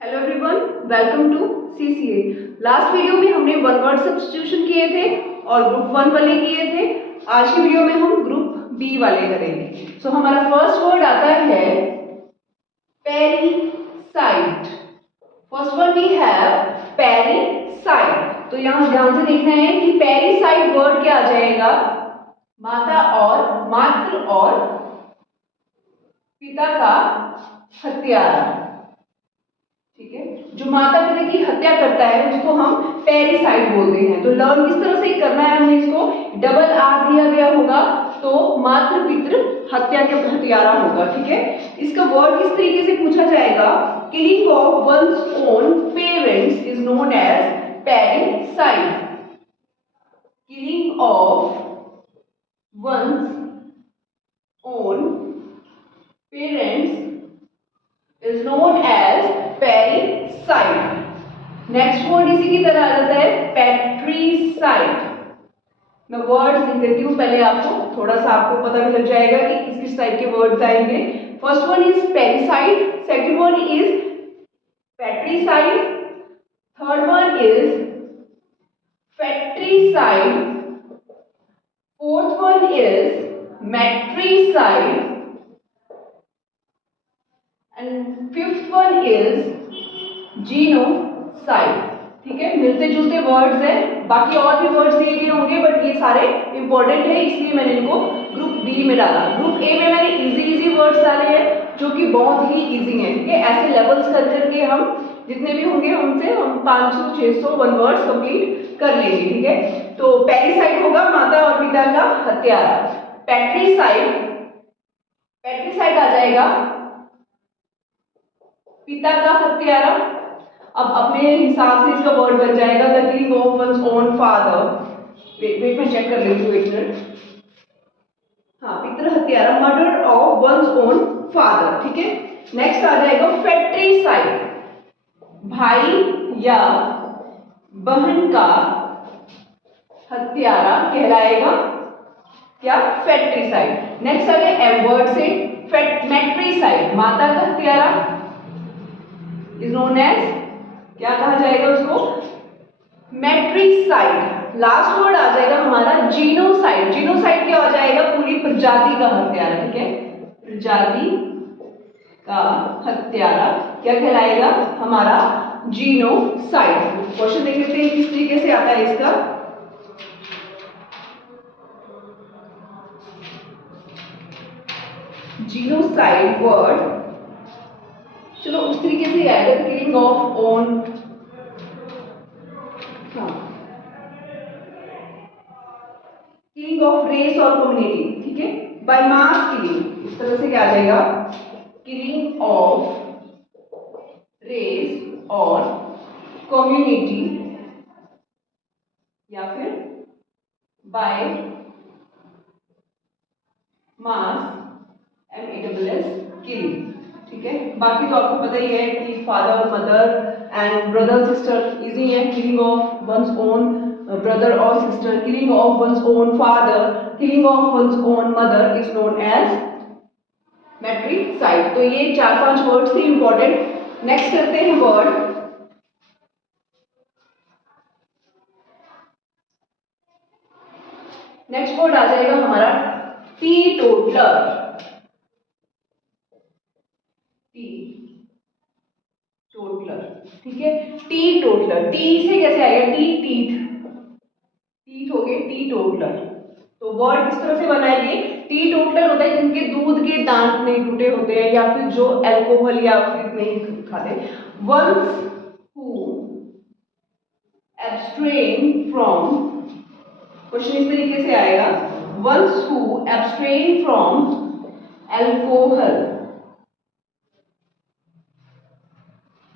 Hello everyone, welcome to CCA. Last video में हमने one word substitution किए थे और ग्रुप वन वाले किए थे। आज की वीडियो में हम ग्रुप बी वाले करेंगे। सो हमारा फर्स्ट वर्ड आता है parricide. First one we have parricide. तो यहाँ ध्यान से देखना है कि पेरिसाइट वर्ड क्या आ जाएगा, माता और मातृ और पिता का हत्यारा। ठीक है, जो माता पिता की हत्या करता है उसको हम पेरिसाइड बोलते हैं। तो लर्न किस तरह से करना है हमें, इसको डबल आर दिया गया होगा तो मातृ पितृ हत्या के हत्यारा होगा। ठीक है, इसका वर्ड किस तरीके से पूछा जाएगा, killing of one's own parents is known as parricide. Killing of one's own parents is known as parricide. Next word इसी की तरह आ जाता है पेट्रीसाइड। मैं वर्ड्स लिख देती हूँ पहले, आपको थोड़ा सा आपको पता भी लग जाएगा कि किस किस टाइप के वर्ड्स आएंगे। First one is parricide, second one is patricide, third one is fratricide, fourth one is matricide and fifth one is genocide. ठीक है, मिलते जुलते वर्ड्स हैं, बाकी और भी वर्ड्स दिए गए होंगे बट ये सारे इंपॉर्टेंट है इसलिए मैंने इनको ग्रुप बी में डाला। ग्रुप ए में मैंने इजी वर्ड्स डाले हैं जो कि बहुत ही इजी हैं। ठीक है, ऐसे लेवल्स कर करके हम जितने भी होंगे हमसे हम 500-600 वन वर्ड्स कंप्लीट कर लेंगे। ठीक है, तो पेरिसाइड होगा माता और पिता का हत्यारा। पेट्रीसाइड, पेट्रीसाइड आ जाएगा पिता का हत्यारा। अब अपने हिसाब से इसका वर्ड बन जाएगा the killing of one's own father. Wait मैं चेक कर लेती हूँ एक मिनट। हाँ, पितृ हत्यारा, murder of one's own father. ठीक है, नेक्स्ट आ जाएगा फेट्रीसाइड, भाई या बहन का हत्यारा कहलाएगा क्या, फेट्रीसाइड। नेक्स्ट आ गया एम वर्ड से मैट्रीसाइड, माता का हत्यारा इज नोन एज, क्या कहा जाएगा उसको, मैट्रिसाइड। लास्ट वर्ड आ जाएगा हमारा जीनोसाइड। जीनोसाइड क्या हो जाएगा, पूरी प्रजाति का हत्यारा। ठीक है, प्रजाति का हत्यारा क्या कहलाएगा हमारा, जीनोसाइड। क्वेश्चन देख लेते हैं किस तरीके से आता है इसका। जीनोसाइड वर्ड चलो उस तरीके से ही आएगा, killing of own, killing of race और कम्युनिटी। ठीक है, बाय मास किलिंग, इस तरह से क्या आ जाएगा, किलिंग ऑफ रेस और कम्युनिटी या फिर बाय मास MASS किलिंग। ठीक है, बाकी तो आपको पता ही है कि father mother and brother sister easy है, killing of one's own brother और sister, killing of one's own father, killing of one's own mother is known as matricide. तो ये 4-5 वर्ड्स थे इंपॉर्टेंट। नेक्स्ट करते हैं वर्ड, नेक्स्ट वर्ड आ जाएगा हमारा टीटोटलर। Toddler, ठीक है, टी टोटलर, टी से कैसे आएगा, टी टीथ, टीथ हो गए टी टोटलर। तो वर्ड किस तरह से बना है ये, टी टोटलर होता है जिनके दूध के दांत नहीं टूटे होते हैं या फिर जो अल्कोहल या फिर नहीं खाते। Ones who abstain from, question इस तरीके से आएगा, ones who abstain from alcohol,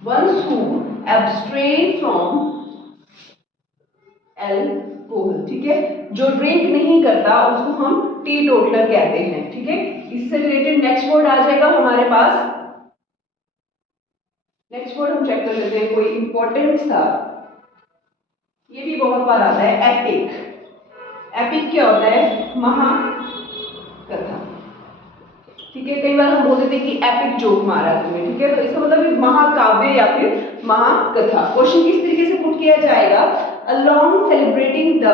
ones who abstain from alcohol। ठीक है, जो ड्रिंक नहीं करता उसको हम टी टोटलर कहते हैं। ठीक है, इससे रिलेटेड नेक्स्ट वर्ड आ जाएगा हमारे पास। नेक्स्ट वर्ड हम चेक कर लेते हैं, कोई इंपॉर्टेंट था, ये भी बहुत बार आता है, एपिक। एपिक क्या होता है, महाकथा। ठीक ठीक है, कई बार हम बोल देते हैं कि एपिक जोक मारा तुमने, ठीक है, तो इसका मतलब महाकाव्य या फिर महाकथा। क्वेश्चन किस तरीके से पुट किया जाएगा, a long celebrating the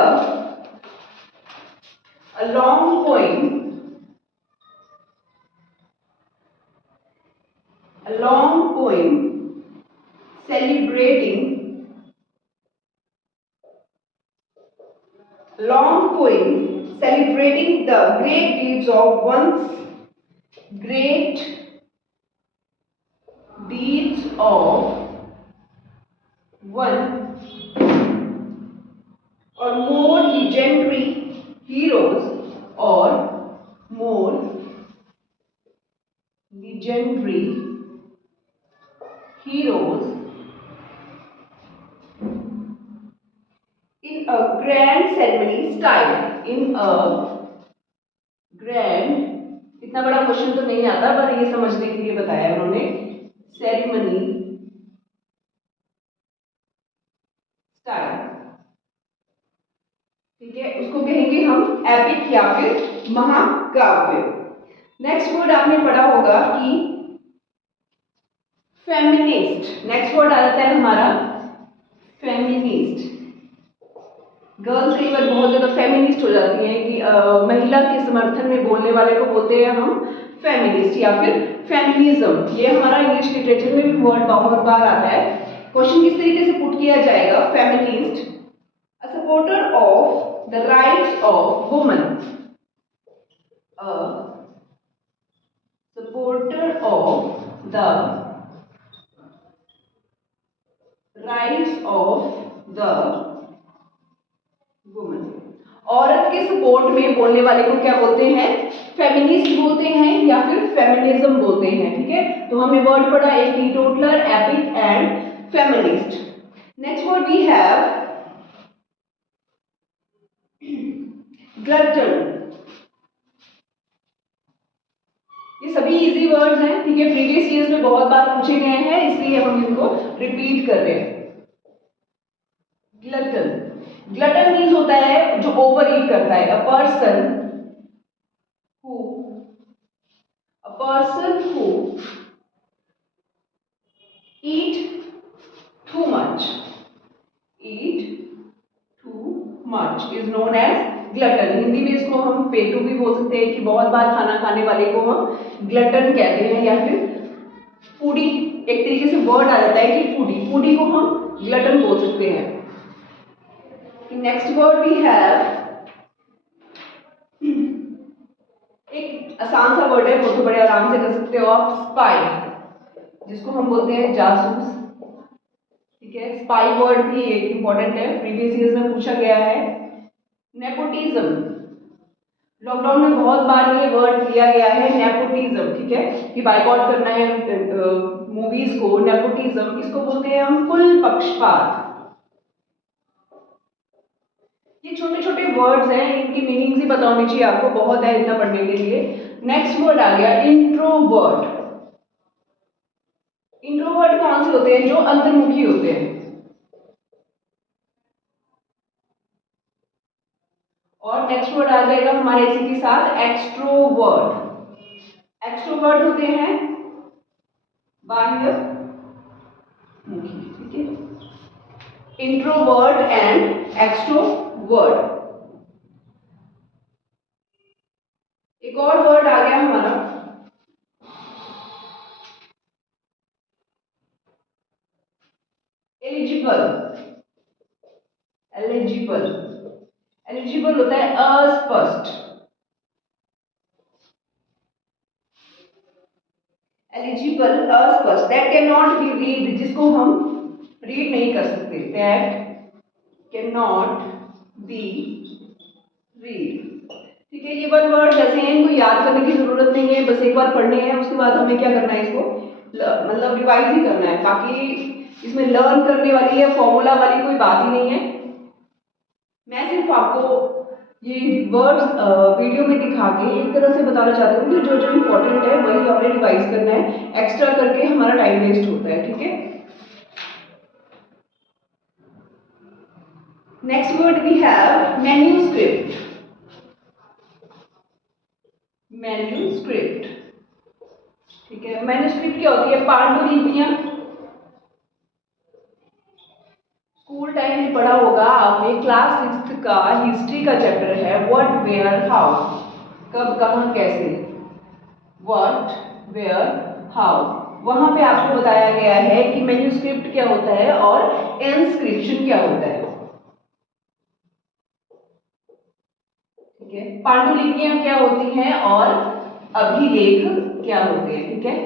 a long poem celebrating the great deeds of one's great deeds of one or more legendary heroes or more legendary heroes in a grand ceremony style, in a grand, इतना बड़ा question तो नहीं आता पर ये समझने के लिए बताया उन्होंने, सेरेमनी स्टाइल, ठीक है, उसको कहेंगे हम एपिक या फिर महाकाव्य। नेक्स्ट वर्ड आपने पढ़ा होगा कि फेमिनिस्ट, नेक्स्ट वर्ड आ जाता है हमारा फेमिनिस्ट। गर्ल्स कई बार बहुत ज्यादा फेमिनिस्ट हो जाती हैं कि महिला के समर्थन में बोलने वाले को बोलते हैं हम फेमिनिस्ट या फिर फेमिनिज्म। ये हमारा इंग्लिश लिटरेचर में भी वर्ड बहुत बार आता है। क्वेश्चन किस तरीके से पुट किया जाएगा, feminist, a supporter of the rights of women, a supporter of the rights of the women. औरत के सपोर्ट में बोलने वाले को क्या बोलते हैं, फेमिनिस्ट बोलते हैं या फिर फेमिनिज्म बोलते हैं, ठीक है। तो हमने वर्ड पढ़ा एक teetotaller, epic and feminist. Next word we have glutton. ये सभी इजी वर्ड्स हैं, ठीक है, प्रीवियस ईयर्स में बहुत बार पूछे गए हैं, इसलिए हम इनको रिपीट कर रहे हैं। ग्लटन, ग्लटन मीन्स होता है जो ओवर ईट करता है, a person who eat too much is known as glutton। Hindi में इसको हम पेटू भी बोल सकते हैं कि बहुत बार खाना खाने वाले को हम ग्लटन कहते हैं, या फिर फूडी, एक तरीके से वर्ड आ जाता है कि फूडी को हम ग्लटन बोल सकते हैं। नेक्स्ट वर्ड वी हैव, एक आसान सा वर्ड है, वो तो बड़े आराम से कर सकते हो आप, स्पाई, जिसको हम बोलते हैं जासूस, ठीक है। स्पाई वर्ड भी एक इंपॉर्टेंट है, प्रीवियस ईयर्स में पूछा गया है। नेपोटिज्म, लॉकडाउन में बहुत बार ये वर्ड लिया गया है, नेपोटिज्म, ठीक है, कि बाइकआउट करना है मूवीज को, नेपोटिज्म, इसको बोलते हैं हम कुल पक्षपात। ये छोटे छोटे वर्ड्स हैं, इनकी मीनिंग्स ही पता होनी चाहिए आपको, बहुत है इतना पढ़ने के लिए। नेक्स्ट वर्ड आ गया इंट्रोवर्ट। इंट्रोवर्ट कौन से होते हैं, जो अंतर्मुखी होते हैं। और नेक्स्ट वर्ड आ जाएगा हमारे इसी के साथ एक्सट्रोवर्ट। एक्सट्रोवर्ट होते हैं बाह्य मुखी, ठीक है, इंट्रोवर्ट एंड एक्सट्रोवर्ट। एक और वर्ड आ गया हमारा एलिजिबल। एलिजिबल, एलिजिबल होता है अस्पष्ट। एलिजिबल अस्पष्ट, that can not be read, जिसको हम रीड नहीं कर सकते, that can not be read, ठीक है। ये वन वर्ड जैसे हैं, इनको याद करने की जरूरत नहीं है, बस एक बार पढ़ने हैं, उसके बाद हमें क्या करना है, इसको मतलब रिवाइज ही करना है, बाकी इसमें लर्न करने वाली या फॉर्मूला वाली कोई बात ही नहीं है। मैं सिर्फ आपको ये वर्ड्स वीडियो में दिखा के एक तरह से बताना चाहती हूँ कि जो जो इम्पोर्टेंट है वही हमने रिवाइज करना है, एक्स्ट्रा करके हमारा टाइम वेस्ट होता है, ठीक है। Next word we have manuscript. Manuscript, ठीक है। मैन्युस्क्रिप्ट क्या होती है? पांडुलिपियां। स्कूल टाइम में पढ़ा होगा आपने, क्लास 6 का हिस्ट्री का चैप्टर है व्हाट वेयर हाउ, कब कहाँ कैसे, व्हाट वेयर हाउ। वहां पे आपको बताया गया है कि मैन्युस्क्रिप्ट क्या होता है और इंस्क्रिप्शन क्या होता है। ठीक है, पांडुलिपियां क्या होती हैं और अभिलेख क्या होते हैं। ठीक है,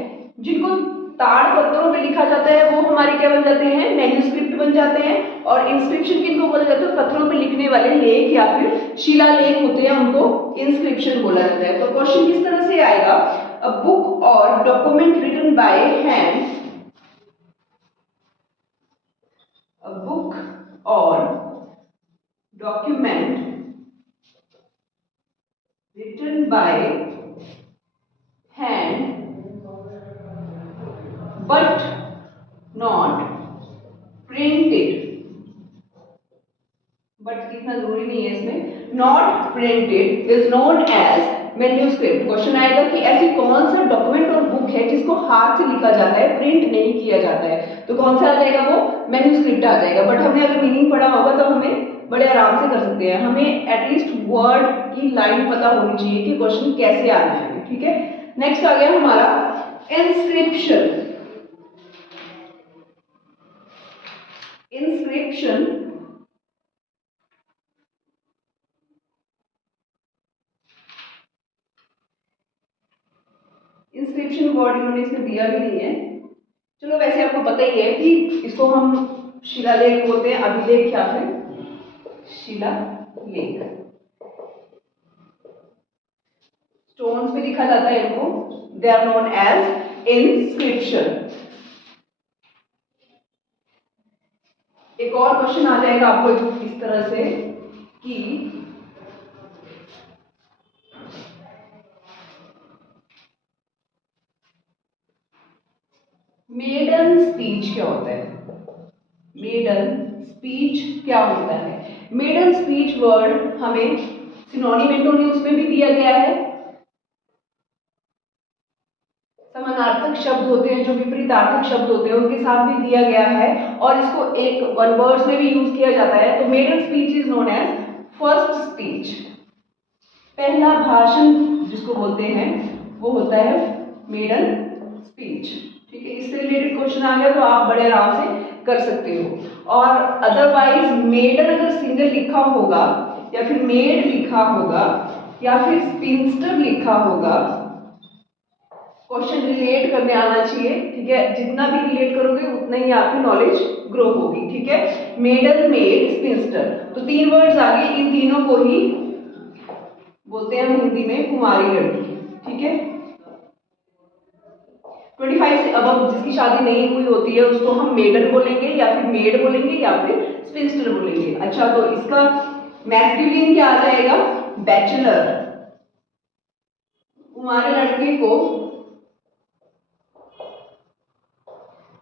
जिनको ताड़ पत्रों पे लिखा जाता है वो हमारे क्या बन जाते हैं? मैन्युस्क्रिप्ट बन जाते हैं। और इंस्क्रिप्शन किनको बोला जाता है? पत्थरों पे लिखने वाले लेख या फिर शिलालेख होते हैं, उनको इंस्क्रिप्शन बोला जाता है। तो क्वेश्चन किस तरह से आएगा? A book or document written by hand, a book or document written by hand but not printed, but लिखना जरूरी नहीं है इसमें, not printed is known as manuscript. Question आएगा कि ऐसी कौन सा डॉक्यूमेंट और बुक है जिसको हाथ से लिखा जाता है, प्रिंट नहीं किया जाता है, तो कौन सा आ जाएगा? वो मैन्युस्क्रिप्ट आ जाएगा। बट हमने अगर मीनिंग पढ़ा होगा तो हमें बड़े आराम से कर सकते हैं। हमें एटलीस्ट वर्ड की लाइन पता होनी चाहिए कि क्वेश्चन कैसे आना है। ठीक है, नेक्स्ट आ गया हमारा इंस्क्रिप्शन। इंस्क्रिप्शन इंस्क्रिप्शन वर्ड इन्होंने इसमें दिया भी नहीं है। चलो, वैसे आपको पता ही है कि इसको हम शिलालेख बोलते हैं, अभिलेख या फिर शिलालेख। स्टोन्स पे लिखा जाता है इनको, they are known as inscription. एक और क्वेश्चन आ जाएगा आपको इस तरह से कि मेडन स्पीच क्या होता है? मेडन स्पीच क्या होता है? मेडन स्पीच वर्ड हमें सिनोनिम एंटोनिम्स में भी दिया गया है। समानार्थक शब्द होते हैं, जो विपरीतार्थक शब्द होते हैं, उनके साथ भी दिया गया है। और इसको एक वन वर्ड्स में भी यूज किया जाता है। तो maiden speech is known as first speech. पहला भाषण जिसको बोलते हैं वो होता है मेडन स्पीच। ठीक है, इससे रिलेटेड क्वेश्चन आ गया तो आप बड़े आराम से कर सकते हो। और अदरवाइज मेडन अगर सिंगल लिखा होगा या फिर मेड लिखा होगा या फिर स्पिंस्टर लिखा होगा, क्वेश्चन रिलेट करने आना चाहिए। ठीक है, जितना भी रिलेट करोगे उतना ही आपकी नॉलेज ग्रो होगी। ठीक है, मेडन, मेड, स्पिंस्टर, तो 3 वर्ड्स आ गए। इन तीनों को ही बोलते हैं हम हिंदी में कुंवारी लड़की। ठीक है, 25 से अब जिसकी शादी नहीं हुई होती है उसको हम मेडन बोलेंगे या फिर मेड बोलेंगे या फिर स्पिंस्टर बोलेंगे। अच्छा, तो इसका मैस्कुलिन क्या आ जाएगा? बैचलर। कुंवारे लड़के को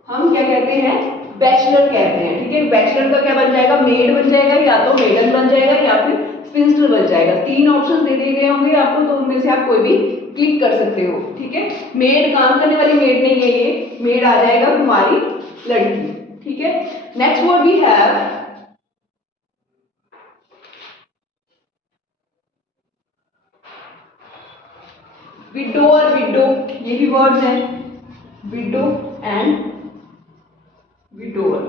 हम क्या कहते हैं? बैचलर कहते हैं। ठीक है, बैचलर का क्या बन जाएगा? मेड बन जाएगा, या तो मेडन बन जाएगा या फिर स्पिंस्टर बन जाएगा। 3 ऑप्शन दे दिए गए होंगे आपको, तो उनमें से आप कोई भी क्लिक कर सकते हो। ठीक है, मेड काम करने वाली मेड नहीं है, ये मेड आ जाएगा कुंवारी लड़की। ठीक है, next word we have widow और विडो। ये भी वर्ड्स हैं, विडो एंड विडोअर।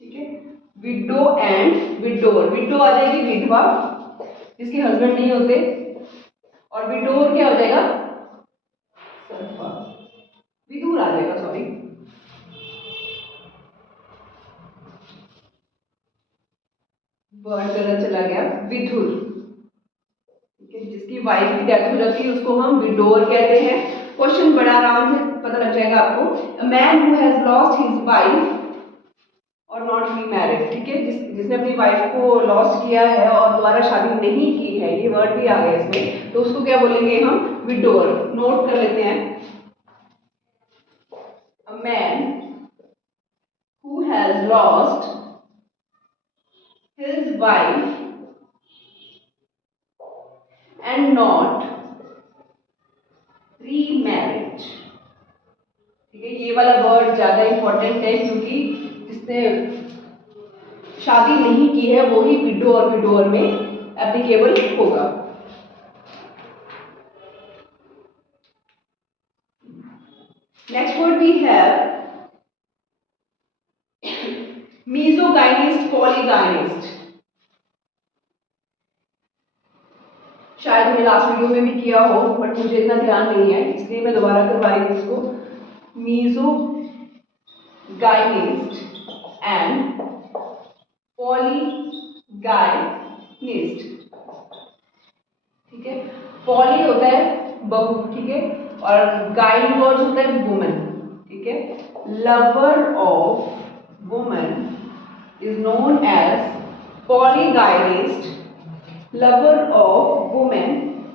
ठीक है, विडो एंड विडोर। विडो आ जाएगी विधवा, जिसके हस्बैंड नहीं होते, और विडोर क्या हो जाएगा? सरफा। विदुर आ जाएगा, सॉरी। वर्ड गलत चला गया, विधुर। ठीक है, जिसकी वाइफ की डेथ हो जाती है उसको हम विडोर कहते हैं। क्वेश्चन बड़ा आराम से पता लग जाएगा आपको। A man who has lost his wife और नॉट रीमैरिड। ठीक है, जिसने अपनी वाइफ को लॉस किया है और दोबारा शादी नहीं की है, ये वर्ड भी आ गया इसमें, तो उसको क्या बोलेंगे हम? विडोर। नोट कर लेते हैं, a man who has lost his wife and not remarriage. ठीक है, ये वाला वर्ड ज्यादा इंपॉर्टेंट है क्योंकि जिसने शादी नहीं की है वो ही विडो और विडोअर में एप्लीकेबल होगा। Next word we have misogynist, polygynist. शायद मैंने लास्ट वीडियो में भी किया हो बट मुझे इतना ध्यान नहीं है इसलिए मैं दोबारा करवा रही हूँ इसको। मीजोगाइनिस्ट एंड पॉलीगाइनिस्ट। ठीक है, पॉली होता है बहु, ठीक है, और गाइन वर्ड होता है वुमन। ठीक है, lover of woman is known as polygynist. Lover of women,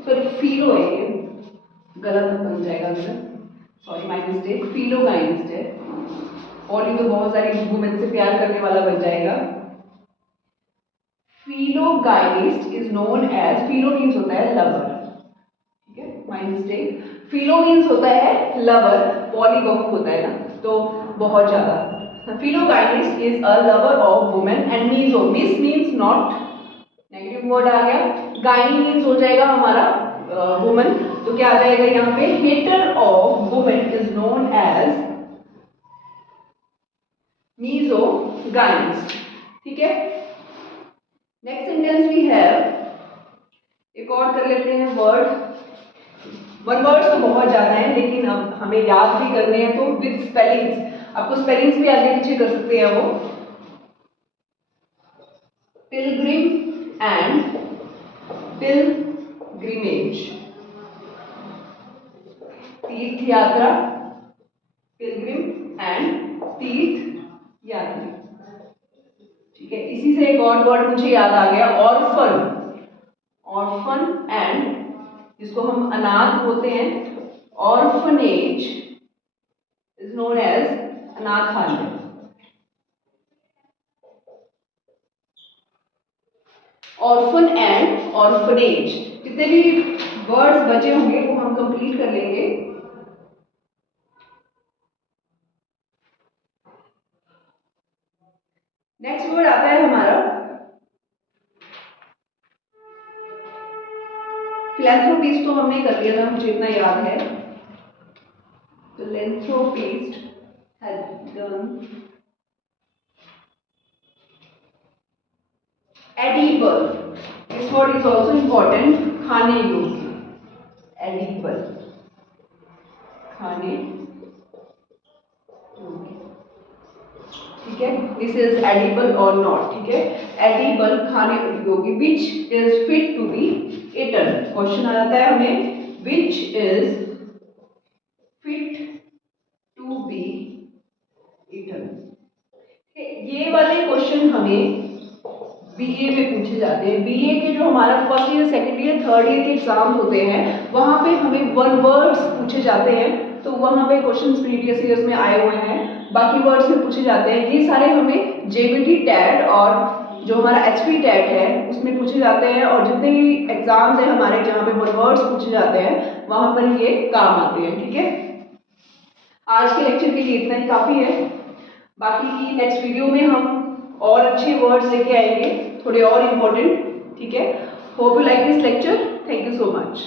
sorry philo है ये, गलत बन जाएगा sir, sorry my mistake, philogynist है। पॉली तो बहुत सारी वुमेन से प्यार करने वाला बन जाएगा। फिलोगाइनिस्ट इज नोन एज, फिलो मीन्स होता है लवर, ठीक है, माय मिस्टेक, फिलो मीन्स होता है लवर, पॉली बहु होता है ना, तो बहुत ज्यादा। Philogynist is a lover of women and miso, mis means not, negative word आ गया, गाइनी मीन्स हो जाएगा हमारा वुमन, तो क्या आ जाएगा यहाँ पे, hater of women is known as misogynist. ठीक है, नेक्स्ट सेंटेंस वी हैव, एक और कर लेते हैं वर्ड। वन वर्ड्स तो बहुत ज्यादा है लेकिन अब हमें याद भी करने हैं तो विद स्पेलिंग्स, आपको स्पेलिंग्स भी आगे पीछे कर सकते हैं वो। पिलग्रिम एंड पिलग्रिमेज, तीर्थ यात्रा, पिलग्रिम एंड तीर्थ यात्री। ठीक है, इसी से एक और वर्ड मुझे याद आ गया, ऑर्फन। ऑर्फन एंड, जिसको हम अनाथ बोलते हैं, ऑर्फनेज इज नोन एज अनाथालय। ऑर्फन एंड ऑर्फनेज, जितने भी वर्ड्स बचे होंगे वो हम कंप्लीट कर लेंगे। नेक्स्ट वर्ड आता है हमारा फिलैंथ्रोपिस्ट, तो हमने कर लिया था, मुझे इतना याद है। Philanthropist has done edible, this word is also important, खाने योग्य, एडिबल, खाने योग्य। ठीक है, दिस इज एडिबल और नॉट, ठीक है, एडिबल खाने योग्य, which is fit to be eaten. Question आ जाता है हमें, which is fit to be eaten. ये वाले क्वेश्चन हमें बीए में पूछे जाते हैं। बीए के जो हमारा first year, second year, third year के एग्जाम होते हैं वहां पे हमें वन वर्ड्स पूछे जाते हैं, तो वहां पे क्वेश्चंस प्रीवियस ईयर्स में आए हुए हैं, बाकी वर्ड्स में पूछे जाते हैं। ये सारे हमें जेबीटी टैट और जो हमारा एचपी टैट है उसमें पूछे जाते हैं, और जितने भी एग्जाम्स हैं हमारे जहाँ पे वन वर्ड्स पूछे जाते हैं वहां पर ये काम आते हैं। ठीक है, आज के लेक्चर के लिए इतना ही काफी है, बाकी की नेक्स्ट वीडियो में हम और अच्छे वर्ड्स लेके आएंगे, थोड़े और इम्पोर्टेंट। ठीक है, hope you like this lecture, thank you so much.